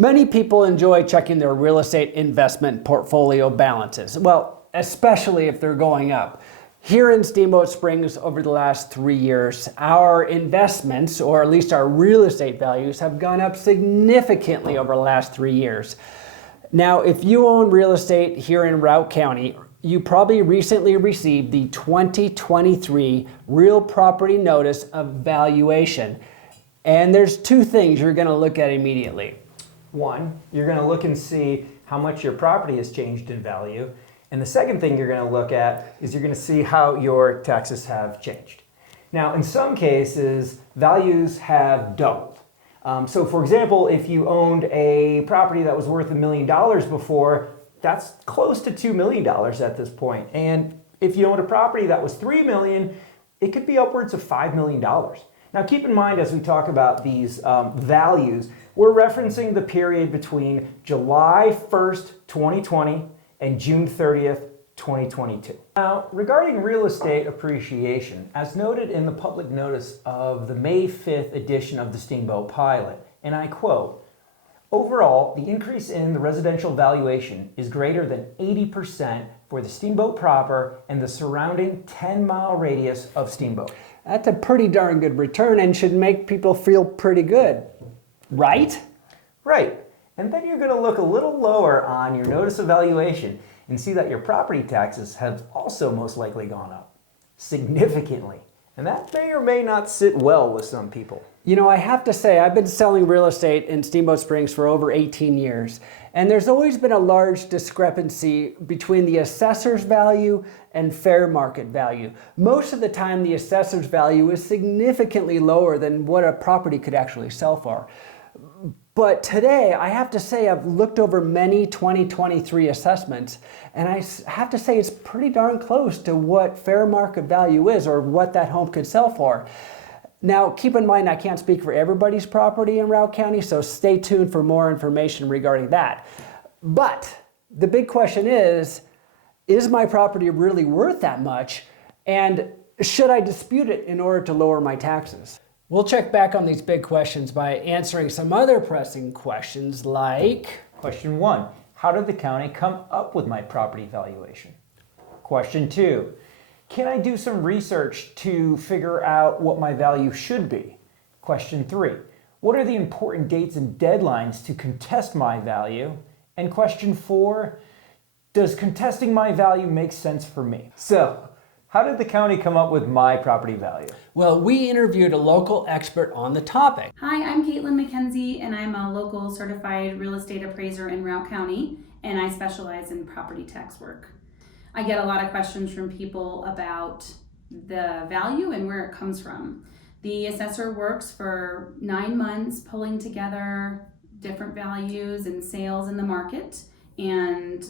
Many people enjoy checking their real estate investment portfolio balances. Well, especially if they're going up. Here in Steamboat Springs over the last 3 years, our investments, or at least our real estate values, have gone up significantly over the last 3 years. Now, if you own real estate here in Routt County, you probably recently received the 2023 Real Property Notice of Valuation. And there's two things you're going to look at immediately. One, you're going to look and see how much your property has changed in value. And the second thing you're going to look at is you're going to see how your taxes have changed. Now, in some cases, values have doubled. So for example, if you owned a property that was worth $1 million before, that's close to $2 million at this point. And if you owned a property that was $3 million, it could be upwards of $5 million. Now keep in mind, as we talk about these values, we're referencing the period between July 1st, 2020 and June 30th, 2022. Now, regarding real estate appreciation, as noted in the public notice of the May 5th edition of the Steamboat Pilot, and I quote, "Overall, the increase in the residential valuation is greater than 80% for the Steamboat proper and the surrounding 10-mile radius of Steamboat." That's a pretty darn good return and should make people feel pretty good, right? Right. And then you're going to look a little lower on your notice of valuation and see that your property taxes have also most likely gone up significantly. And that may or may not sit well with some people. You know, I have to say, I've been selling real estate in Steamboat Springs for over 18 years, and there's always been a large discrepancy between the assessor's value and fair market value. Most of the time, the assessor's value is significantly lower than what a property could actually sell for. But today, I have to say, I've looked over many 2023 assessments, and I have to say it's pretty darn close to what fair market value is, or what that home could sell for. Now, keep in mind, I can't speak for everybody's property in Routt County, so stay tuned for more information regarding that. But the big question is my property really worth that much? And should I dispute it in order to lower my taxes? We'll check back on these big questions by answering some other pressing questions like... Question 1, how did the county come up with my property valuation? Question 2, can I do some research to figure out what my value should be? Question 3, what are the important dates and deadlines to contest my value? And question 4, does contesting my value make sense for me? So, how did the county come up with my property value? Well, we interviewed a local expert on the topic. Hi, I'm Caitlin McKenzie, and I'm a local certified real estate appraiser in Routt County, and I specialize in property tax work. I get a lot of questions from people about the value and where it comes from. The assessor works for 9 months pulling together different values and sales in the market, and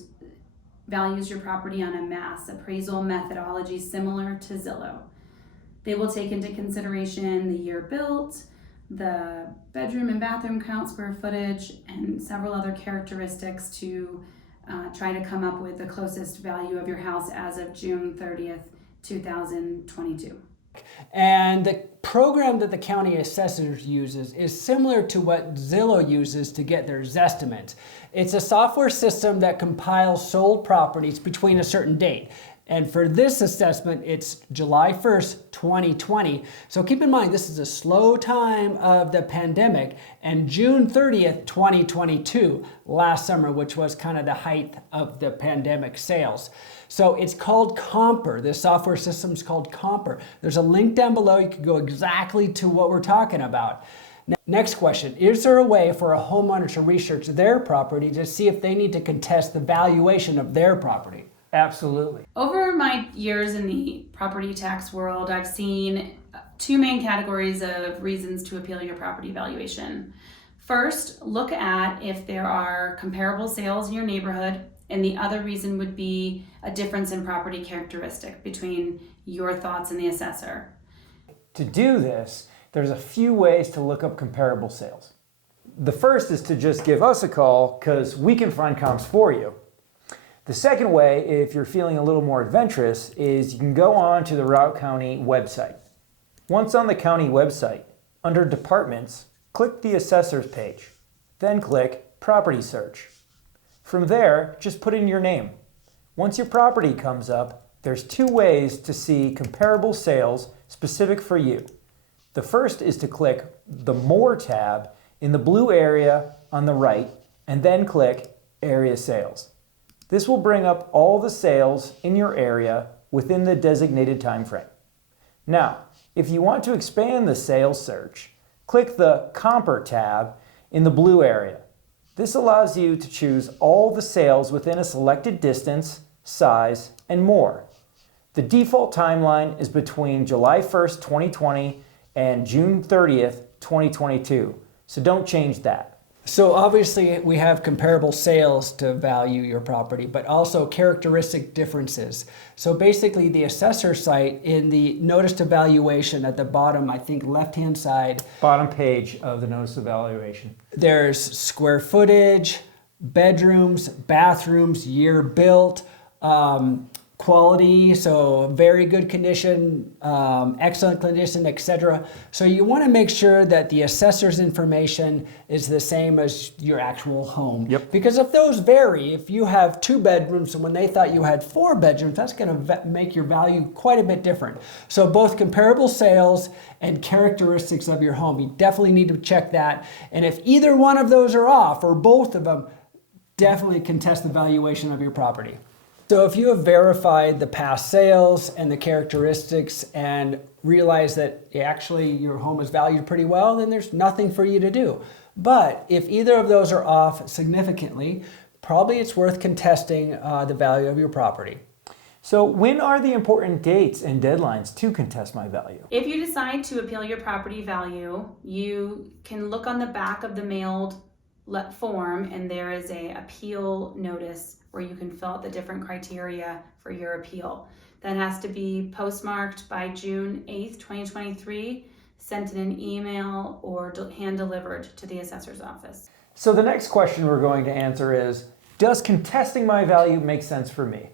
values your property on a mass appraisal methodology similar to Zillow. They will take into consideration the year built, the bedroom and bathroom count, square footage, and several other characteristics to try to come up with the closest value of your house as of June 30th, 2022. And the program that the county assessors uses is similar to what Zillow uses to get their Zestimate. It's a software system that compiles sold properties between a certain date. And for this assessment, it's July 1st, 2020. So keep in mind, this is a slow time of the pandemic, and June 30th, 2022, last summer, which was kind of the height of the pandemic sales. So it's called Comper. This software system is called Comper. There's a link down below. You can go exactly to what we're talking about. Next question, is there a way for a homeowner to research their property to see if they need to contest the valuation of their property? Absolutely. Over my years in the property tax world, I've seen two main categories of reasons to appeal your property valuation. First, look at if there are comparable sales in your neighborhood, and the other reason would be a difference in property characteristic between your thoughts and the assessor. To do this, there's a few ways to look up comparable sales. The first is to just give us a call because we can find comps for you. The second way, if you're feeling a little more adventurous, is you can go on to the Routt County website. Once on the county website, under Departments, click the Assessors page. then click Property Search. From there, just put in your name. Once your property comes up, there's two ways to see comparable sales specific for you. The first is to click the More tab in the blue area on the right, and then click Area Sales. This will bring up all the sales in your area within the designated time frame. Now, if you want to expand the sales search, click the Compare tab in the blue area. This allows you to choose all the sales within a selected distance, size, and more. The default timeline is between July 1st, 2020 and June 30th, 2022, so don't change that. So obviously we have comparable sales to value your property, but also characteristic differences. So basically the assessor site in the notice to valuation at the bottom, I think left-hand side. Bottom page of the notice of valuation. There's square footage, bedrooms, bathrooms, year built, quality, so very good condition, excellent condition, etc. So you want to make sure that the assessor's information is the same as your actual home. Yep. Because if those vary, if you have 2 bedrooms and when they thought you had 4 bedrooms, that's going to make your value quite a bit different. So both comparable sales and characteristics of your home, you definitely need to check that. And if either one of those are off or both of them, definitely contest the valuation of your property. So if you have verified the past sales and the characteristics and realize that actually your home is valued pretty well, then there's nothing for you to do. But if either of those are off significantly, probably it's worth contesting the value of your property. So when are the important dates and deadlines to contest my value? If you decide to appeal your property value, you can look on the back of the mailed form, and there is a appeal notice where you can fill out the different criteria for your appeal. That has to be postmarked by June 8th, 2023, sent in an email or hand delivered to the assessor's office. So the next question we're going to answer is, does contesting my value make sense for me?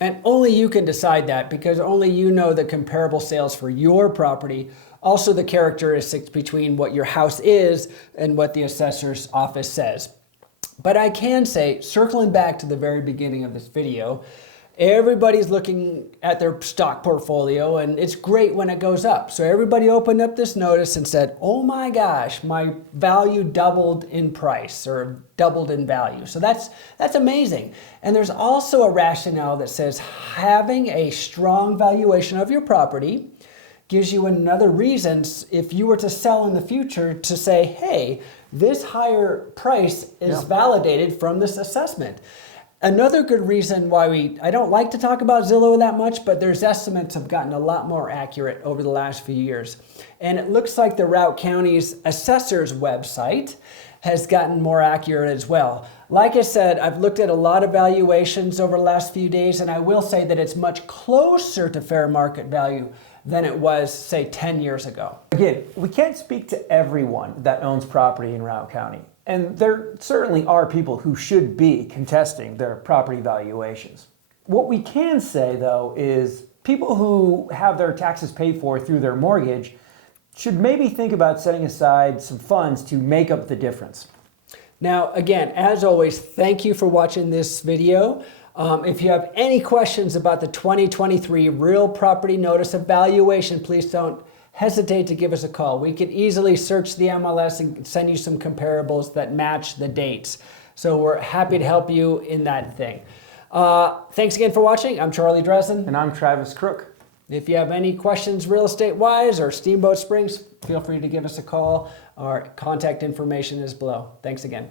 And only you can decide that, because only you know the comparable sales for your property, also the characteristics between what your house is and what the assessor's office says. But I can say, circling back to the very beginning of this video, everybody's looking at their stock portfolio and it's great when it goes up. So everybody opened up this notice and said, oh my gosh, my value doubled in price or doubled in value. So that's amazing. And there's also a rationale that says having a strong valuation of your property gives you another reason, if you were to sell in the future, to say, hey, this higher price is validated from this assessment. Another good reason why I don't like to talk about Zillow that much, but their estimates have gotten a lot more accurate over the last few years. And it looks like the Routt County's assessor's website has gotten more accurate as well. Like I said, I've looked at a lot of valuations over the last few days, and I will say that it's much closer to fair market value than it was, say, 10 years ago. Again, we can't speak to everyone that owns property in Routt County. And there certainly are people who should be contesting their property valuations. What we can say, though, is people who have their taxes paid for through their mortgage should maybe think about setting aside some funds to make up the difference. Now, again, as always, thank you for watching this video. If you have any questions about the 2023 Real Property Notice of Valuation, please don't hesitate to give us a call. We can easily search the MLS and send you some comparables that match the dates. So we're happy to help you in that thing. Thanks again for watching. I'm Charlie Dresen. And I'm Travis Crook. If you have any questions real estate-wise or Steamboat Springs, feel free to give us a call. Our contact information is below. Thanks again.